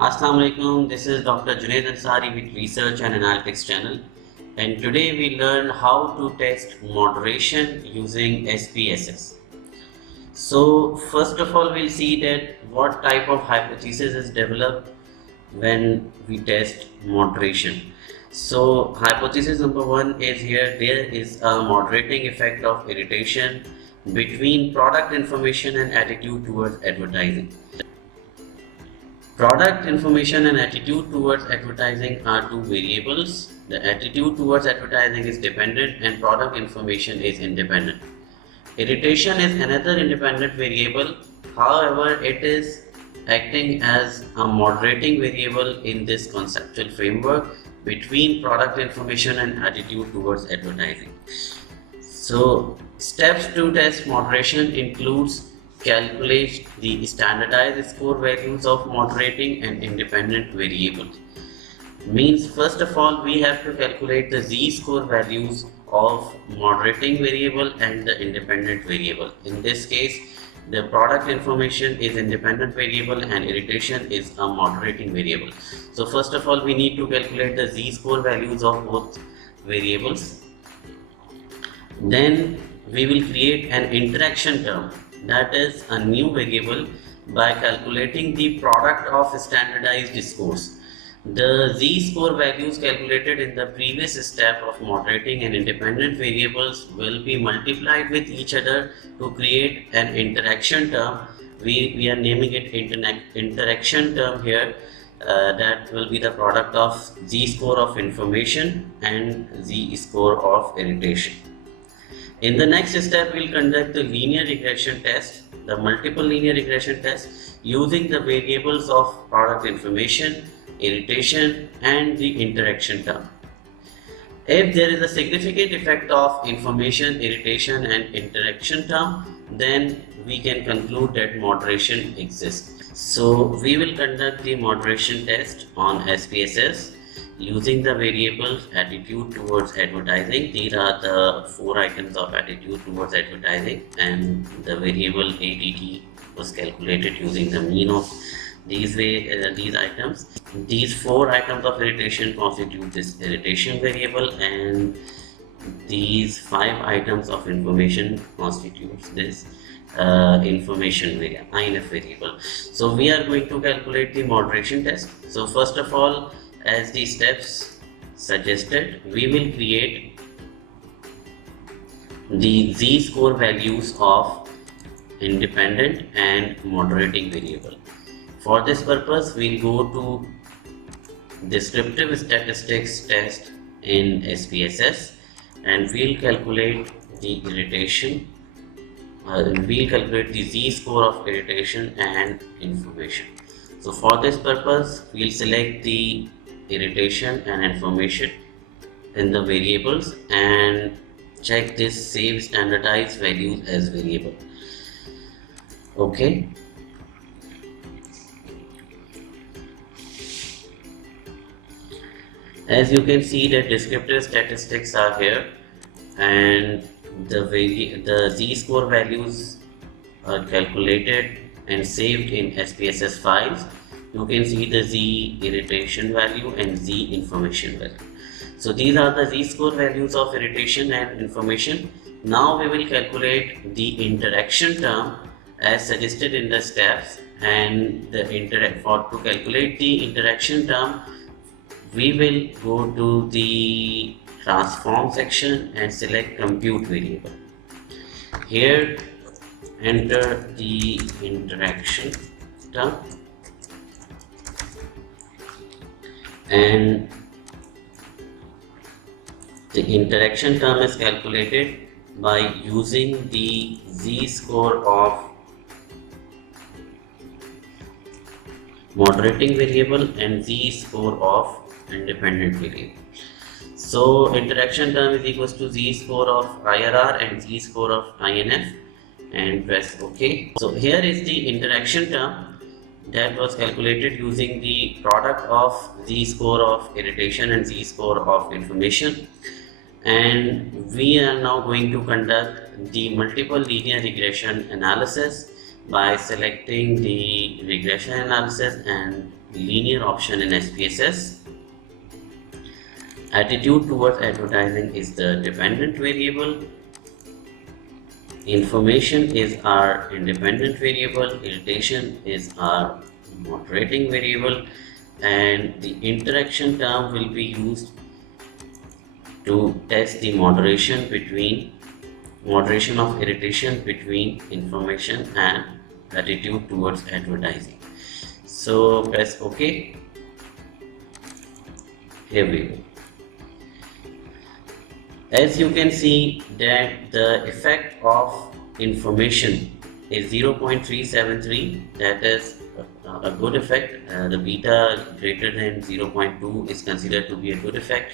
Assalamu alaikum, this is Dr. Junaid Ansari with Research and Analytics channel, and today we learn how to test moderation using SPSS. So first of all, we'll see that what type of hypothesis is developed when we test moderation. So hypothesis number one is here, there is a moderating effect of irritation between product information and attitude towards advertising. Product information and attitude towards advertising are two variables. The attitude towards advertising is dependent and product information is independent. Irritation is another independent variable, however, it is acting as a moderating variable in this conceptual framework between product information and attitude towards advertising. So, steps to test moderation includes calculate the standardized score values of moderating and independent variables. Means first of all we have to calculate the z-score values of moderating variable and the independent variable. In this case, the product information is independent variable and irritation is a moderating variable. So first of all we need to calculate the z-score values of both variables. Then we will create an interaction term, that is a new variable, by calculating the product of standardized scores. The z-score values calculated in the previous step of moderating and independent variables will be multiplied with each other to create an interaction term. We are naming it interaction term here. That will be the product of z-score of information and z-score of irritation. In the next step, we'll conduct the linear regression test, the multiple linear regression test using the variables of product information, irritation, and the interaction term. If there is a significant effect of information, irritation, and interaction term, then we can conclude that moderation exists. So we will conduct the moderation test on SPSS using the variables attitude towards advertising. These are the 4 items of attitude towards advertising, and the variable ATT was calculated using the mean of these items. These 4 items of irritation constitute this irritation variable, and these 5 items of information constitutes this information variable, INF variable. So we are going to calculate the moderation test. So first of all, as the steps suggested, we will create the z-score values of independent and moderating variable. For this purpose, we'll go to descriptive statistics test in SPSS and we'll calculate the irritation. We'll calculate the z-score of irritation and information. So for this purpose, we'll select the irritation and information in the variables and check this save standardized values as variable. Okay. As you can see, the descriptive statistics are here, and the z-score values are calculated and saved in SPSS files. You can see the z irritation value and z information value. So these are the z-score values of irritation and information. Now we will calculate the interaction term as suggested in the steps, and to calculate the interaction term, we will go to the transform section and select compute variable. Here enter the interaction term, and the interaction term is calculated by using the z-score of moderating variable and z-score of independent variable. So interaction term is equals to z-score of IRR and z-score of INF, and press OK. So here is the interaction term that was calculated using the product of z-score of irritation and z-score of information, and we are now going to conduct the multiple linear regression analysis by selecting the regression analysis and linear option in SPSS. Attitude towards advertising is the dependent variable. Information is our independent variable. Irritation is our moderating variable, and the interaction term will be used to test the moderation of irritation between information and attitude towards advertising. So press OK. Here we go. As you can see that the effect of information is 0.373, that is a good effect. The beta greater than 0.2 is considered to be a good effect.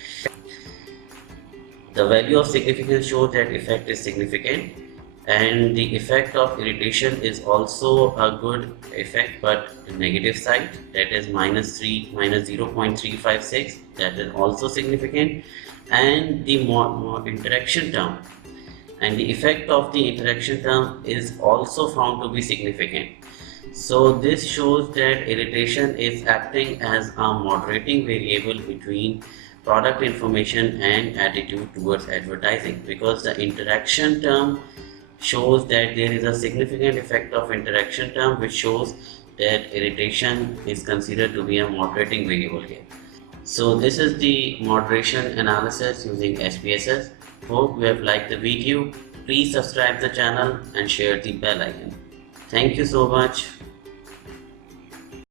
The value of significance shows that effect is significant, and the effect of irritation is also a good effect but negative side, that is minus 0.356, that is also significant. And the interaction term and the effect of the interaction term is also found to be significant. So this shows that irritation is acting as a moderating variable between product information and attitude towards advertising, because the interaction term shows that there is a significant effect of interaction term, which shows that irritation is considered to be a moderating variable here. So this is the moderation analysis using SPSS. Hope you have liked the video. Please subscribe the channel and share the bell icon. Thank you so much.